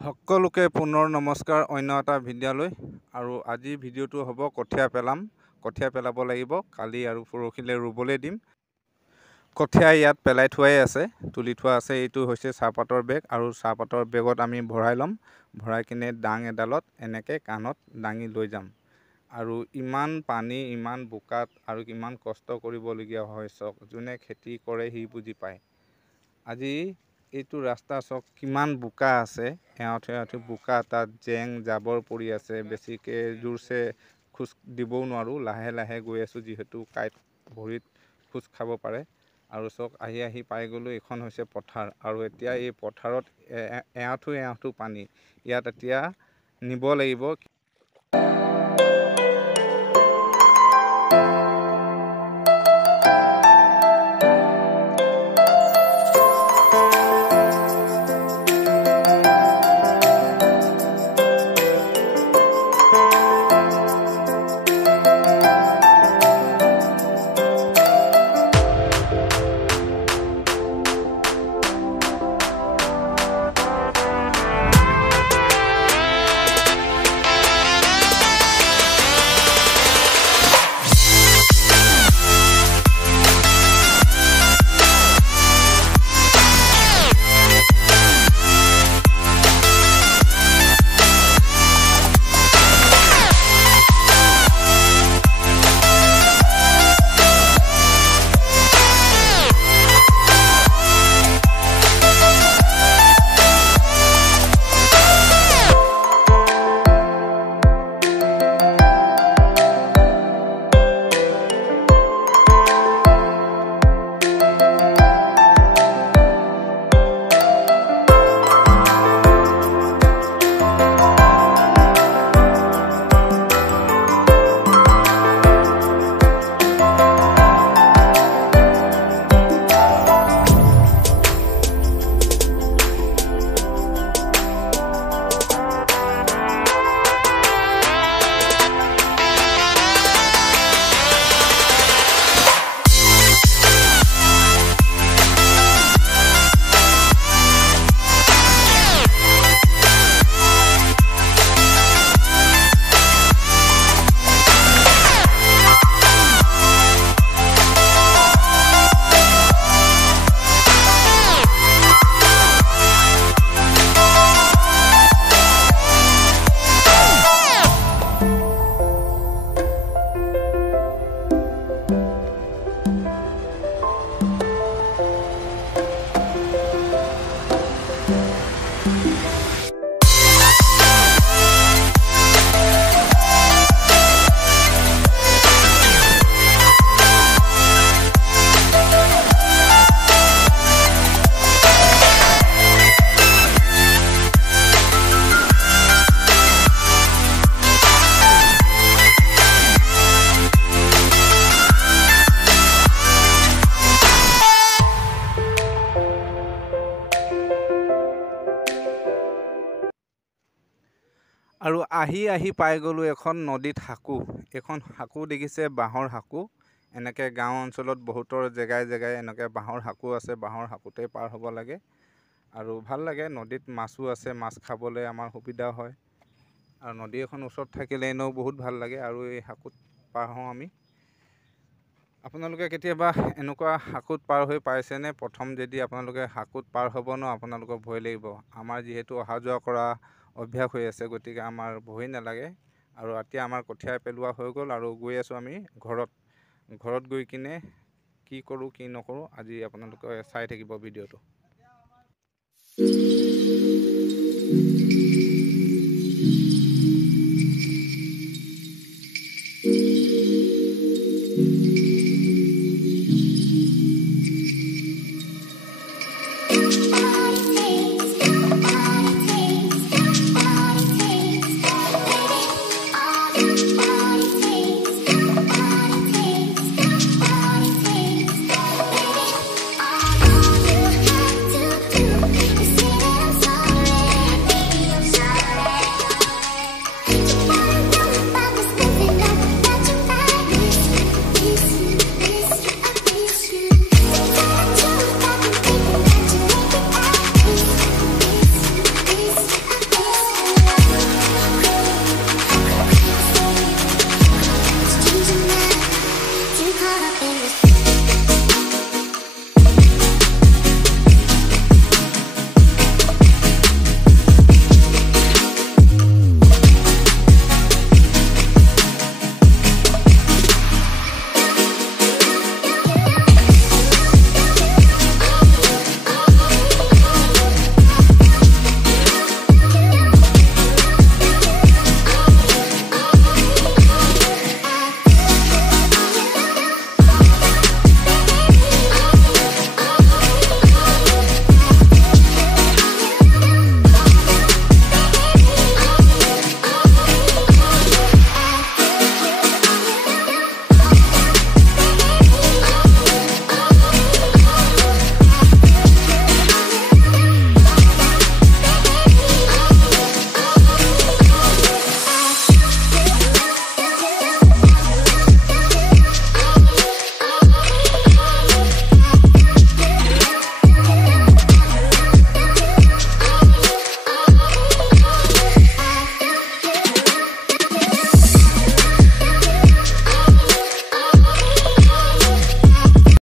সকলোকে পুনৰ নমস্কাৰ অন্য এটা ভিডিঅ'লৈ। আৰু আজি ভিডিঅ'টো হ'ব কঠীয়া পেলাব লাগিব। কালি আৰু পৰহিলৈ ৰুবলৈ দিম। কঠীয়া ইয়াত পেলাই থোৱাই আছে, তুলি থোৱা আছে। এইটো হৈছে চাহপাতৰ বেগ, আৰু চাহপাতৰ বেগত আমি ভৰাই ল'ম। ভৰাই কিনে ডাং এডালত এনেকৈ কাণত দাঙি লৈ যাম। আৰু ইমান পানী, ইমান বোকাত আৰু কিমান কষ্ট কৰিবলগীয়া হয় চাওক। যোনে খেতি কৰে সি বুজি পায়। আজি এইটো ৰাস্তা চাওক কিমান বোকা আছে, এআঁঠু বোকা, তাত জেং জাবৰ পৰি আছে। বেছিকৈ জোৰছে খোজ দিবও নোৱাৰোঁ, লাহে লাহে গৈ আছোঁ, যিহেতু কাঁইট ভৰিত খোজ খাব পাৰে। আৰু চাওক আহি পাই গ'লোঁ। এইখন হৈছে পথাৰ, আৰু এতিয়া এই পথাৰত এআঁঠু পানী। ইয়াত এতিয়া নিব লাগিব। আৰু আহি পাই গ'লোঁ এখন নদীত হাকু। এখন হাকু দেখিছে, বাঁহৰ হাকু। এনেকৈ গাঁও অঞ্চলত বহুতৰ জেগাই এনেকৈ বাঁহৰ হাকু আছে। বাঁহৰ হাকুতেই পাৰ হ'ব লাগে, আৰু ভাল লাগে। নদীত মাছো আছে, মাছ খাবলৈ আমাৰ সুবিধা হয়। আৰু নদী এখন ওচৰত থাকিলে এনেও বহুত ভাল লাগে। আৰু এই হাকুত পাৰ হওঁ আমি। আপোনালোকে কেতিয়াবা এনেকুৱা হাকুত পাৰ হৈ পাইছেনে? প্ৰথম যদি আপোনালোকে হাকুত পাৰ হ'ব ন, আপোনালোকৰ ভয় লাগিব। আমাৰ যিহেতু অহা যোৱা কৰা অভ্যাস হৈ আছে, গতিকে আমাৰ ভয় নালাগে। আৰু এতিয়া আমাৰ কঠীয়া পেলোৱা হৈ গ'ল, আৰু গৈ আছোঁ আমি ঘৰত গৈ কিনে কি কৰোঁ কি নকৰোঁ আজি আপোনালোকে চাই থাকিব ভিডিঅ'টো।